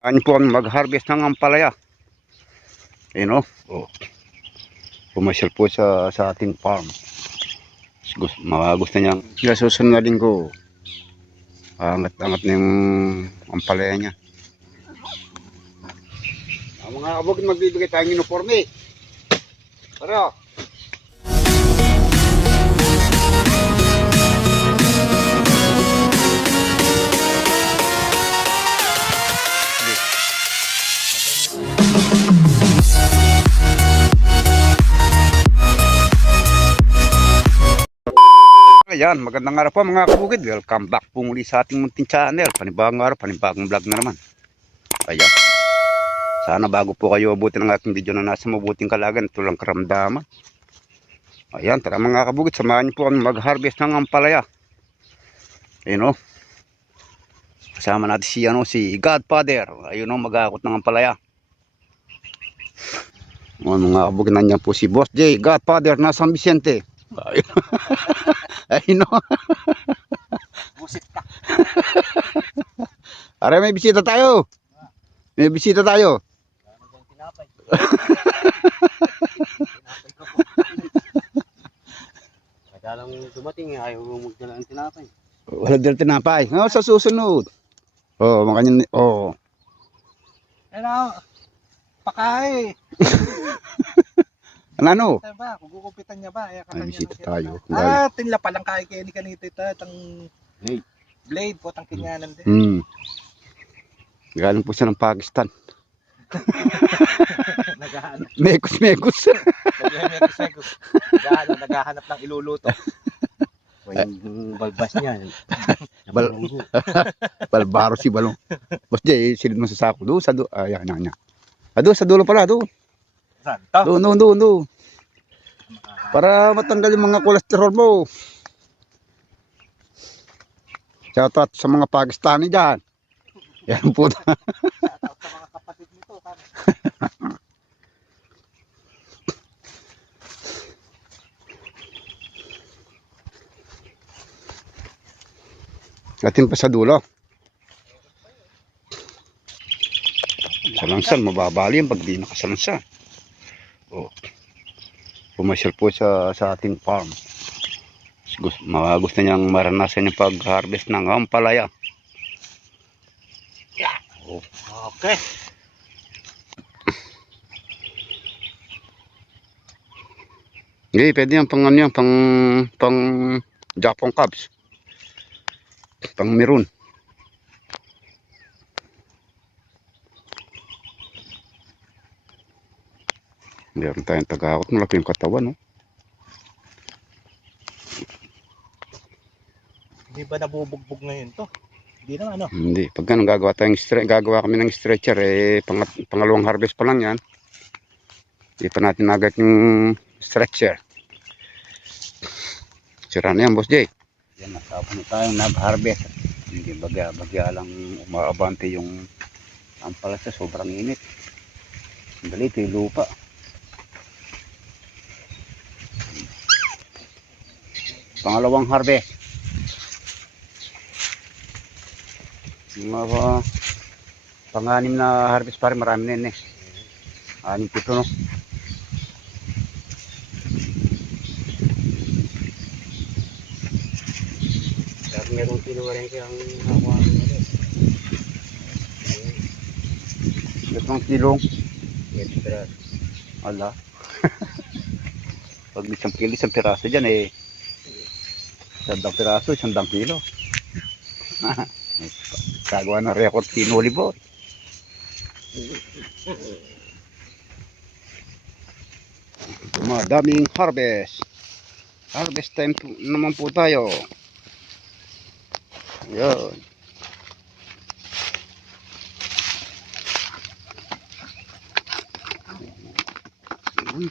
Ano po kami mag-harvest ng ampalaya. Ayun o. Oh. Pumasyal po sa ating farm. Gusto niyang susunod na linggo. Angat-angat na yung ampalaya niya. Mga kabukid, magbibigay tayong uniforme. Para. Ayan, magandang araw po mga kabukid. Welcome back po muli sa ating munting channel. Panibagong araw, panibagong vlog na naman. Ayan. Sana bago po kayo abutin ng aking video na nasa mabuting kalagayan, ito lang karamdaman. Ayan, tara mga kabukid, samahan niyo po kami mag-harvest ng ampalaya. Ayun o. Kasama natin si Godfather. Ayun o, mag-aakot ng ampalaya. Mga kabukid, nandiyan po si Boss J, Godfather na San Vicente. Ayun. Ayun o. Busit ka. Aray, may bisita tayo. May bisita tayo. Tinapay. Kadalang dumating, ayaw mo magdala ng tinapay. Wala din tinapay. No, sa susunod. Oh, makanya oh. Ano? Pakain. Ano? Ba, kugukupitan niya ba? May bisita tayo. Tinla palang kay ni kanito ito, tang blade po, tang kinyanan din. Galing po siya ng Pakistan. Naghahanap. Mekos. Mekos. Naghahanap ng iluluto. Yung balbas niya. Balbaro si Balong. Boss Jay, silid mo sa sako. Doon sa dulo. Ayan, ayan. Doon sa dulo pala, doon. Saan to? Doon. Para matanggal yung mga kolesterol mo. Shoutout sa mga Pakistani dyan. Yan po. Shoutout sa mga kapatid nito. Atin pa sa dulo. Salansan, mababali yan pag di nakasalansan. Oh. Pumasyal po sa ating farm. Gusto niyang maranasan yung pag-harvest ng ampalaya. Yeah. Oh. Okay. Hindi, pwede yan pang ano yan, pang Japon Cubs. Pang meron. Meron tayong tagakot. Malaki yung katawan, no? Hindi ba nabubugbog ngayon to? Hindi na ano? Hindi. Pag ganun, gagawa kami ng stretcher, pangalawang harvest pa lang yan. Hindi pa natin agad yung stretcher. Sira na yan, Boss Jay. Yan, nasapon na tayong nag-harvest. Hindi bagya lang umaabante yung ampala sa sobrang init. Dali, ito yung lupa. Pangalawang harvest. Mga pang-anim na harvest pa rin, marami na yun eh. 6 no? Pero merong tinuwarin siyang hawa ulit. 7 kilong. Extra. Ala. Pag 1 kilo, 1 piraso dyan eh. 100 piraso, 100 kilo. Kagawa ng record sinuli po. Madaming harvest. Harvest time naman po tayo. Ayan.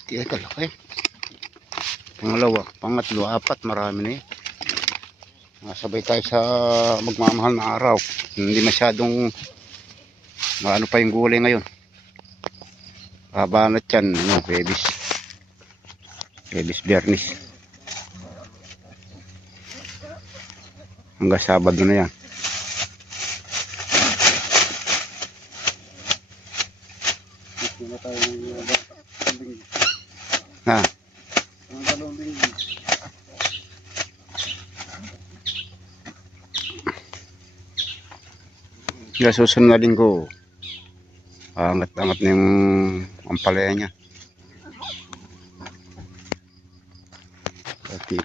Tiyan kalaki. Pangalawa, pangatlo, apat, marami na eh. Nasabay tayo sa magmamahal na araw. Hindi masyadong maano pa yung gulay ngayon. Habanat yan, Bebis Bernis. Hanggang Sabado na yan. Wala tayong linggo. Ha? Ang dalawang linggo. Kaya susunod na linggo, angat-angat na yung ampalaya niya. Okay.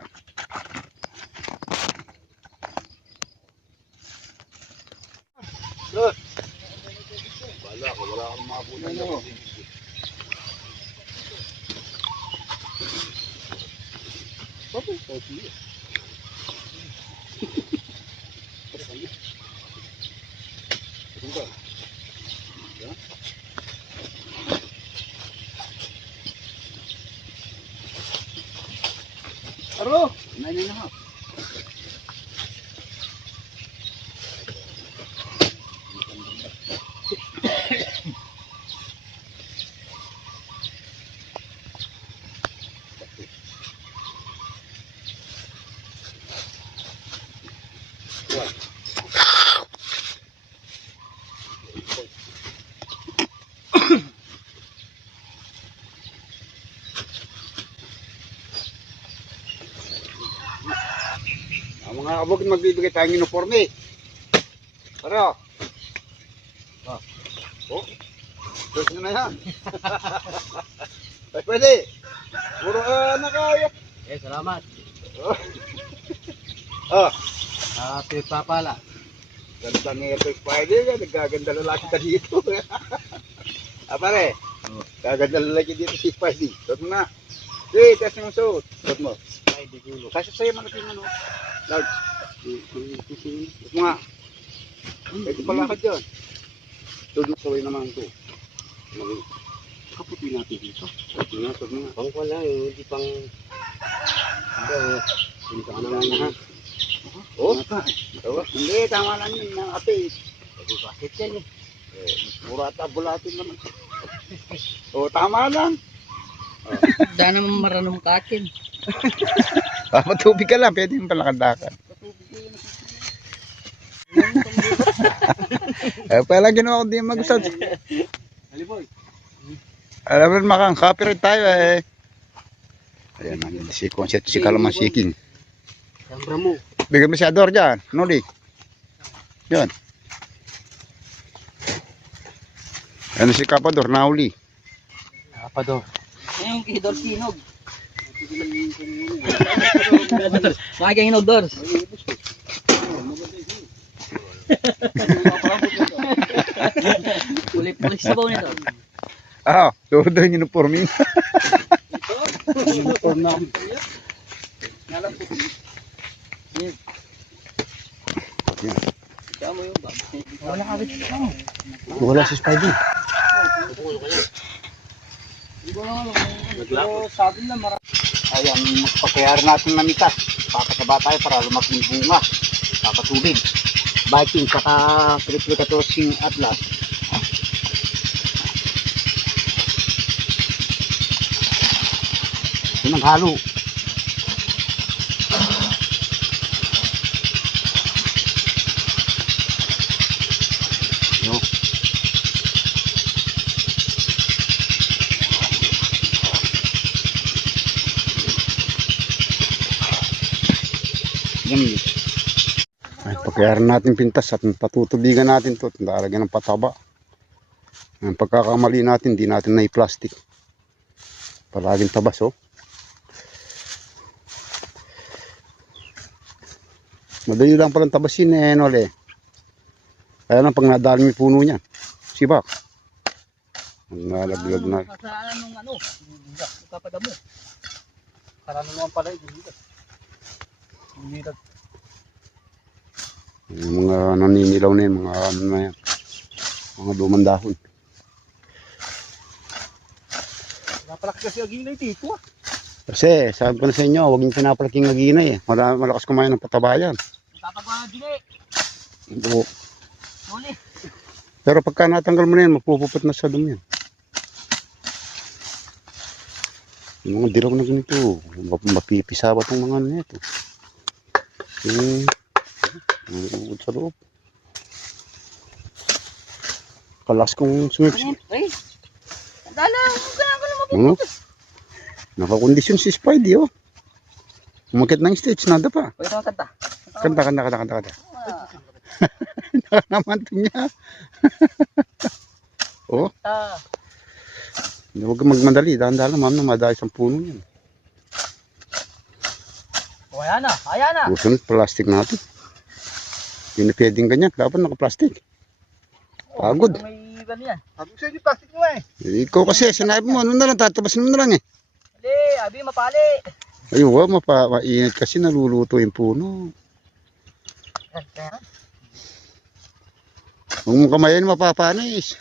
Good. Wala akong mabutan Ano? Aro! 9.5. Ang mga kabukid magbibigay tayong uniforme. Para. Oh. Terus na yan. Ay, pwede. Puro nakaya. Salamat. Ah. Happy papala. Ganda ng epic pwede ka. Nagkaganda lalaki ka dito. Pare. Gaganda lalaki dito si Spidey. Suot mo na. Sige, test mo suot. Suot mo. Kasi sa'yo malaki yung ano. Large. Suot mo nga. Pwede pala ka dyan. Suot saway naman ito. Kaputi natin dito. Suot mo nga, suot mo nga. Pang wala eh, hindi pang... Hindi ka na lang ha. Oh? Hindi, tama lang yun. Ate. Bakit yan eh? Murata, bulatin naman. Oh, tama lang. Dana mo maranong kakin. Patubig ka lang, pwede yung palakadakan. Pala ginawa ko din mag-sound. Haliboy. Alam mo, makang copyright tayo eh. Ayan, si Concept, si Kalamansiking. Sambra mo. Bigyan mo si Ador dyan, Noli. Yan. Ano si Kapador, nauli. Apa daw? Yung kihidor sinog. Mga kang hinog dors. Pulis sabaw nito. Ah, doon yung uniforme. Uniform na. Wala ka rin sa mo. Wala si Spidey. Sabi na marami. Ayan, magpakayari natin na mitas. Papasaba tayo para lumaki yung bunga. Papatubig. Viking, saka Triplicator's Atlas. Yun ang halo. Yo. Yan. Ay, pagkayaran natin pintas at patutubigan natin to. Lalagyan ng pataba. Ang pagkakamali natin, di natin na i-plastic. Palaging tabas, oh. Madali lang palang tabasin eh, Nole. Kaya lang pag nadali may puno niyan. Sibak. Ang nalaglag na. Kasaan nung ano? Kapadamo. Karano naman pala ito. Hindi Yung mga naninilaw na yun, mga ano na yan. Mga lumang dahon. napalaki kasi aginay dito ah. Kasi sabi ko na sa inyo, huwag yung pinapalaking aginay eh. Malakas kumain ng patabayan. Tatagawa na din eh. Oo. Huli. Pero pagka natanggal mo na yan, magpupupot na sa dumi yan. Yung mga dilaw na ganito, mapipisa ba itong mga ano ito? Yung sa loob. Kalas kong sumipis. Ay. Lala, kaya ko naman. Ano? Nakakondisyon si Spidey, oh. Umakit ng stage, nanda pa. Pwede naman kanta. Kanta. Naman ito niya. Oh, Ah, huwag kang magmadali. Dahan-dahan lang, ma'am, na madaya sa puno yan. oh, ayan na. Ayan na. Gusto plastic natin. Hindi na pwedeng ganyan. Dapat naka-plastic. Pagod. May ganyan. Sabi ko sa'yo, yung plastic mo eh. Ikaw kasi, sinabi mo, ano na lang, tatabasin mo na lang eh. Hindi, abi mapali. Ayun, mainit kasi naluluto yung puno. Kaya, Huwag mong kamayan, mapapanis.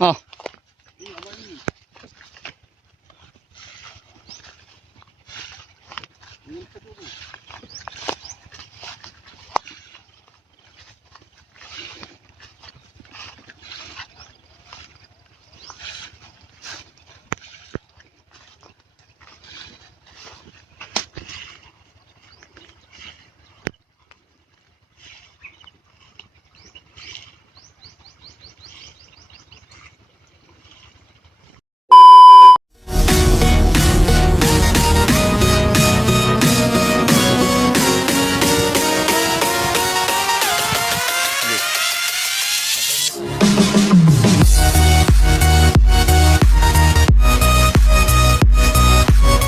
Ah.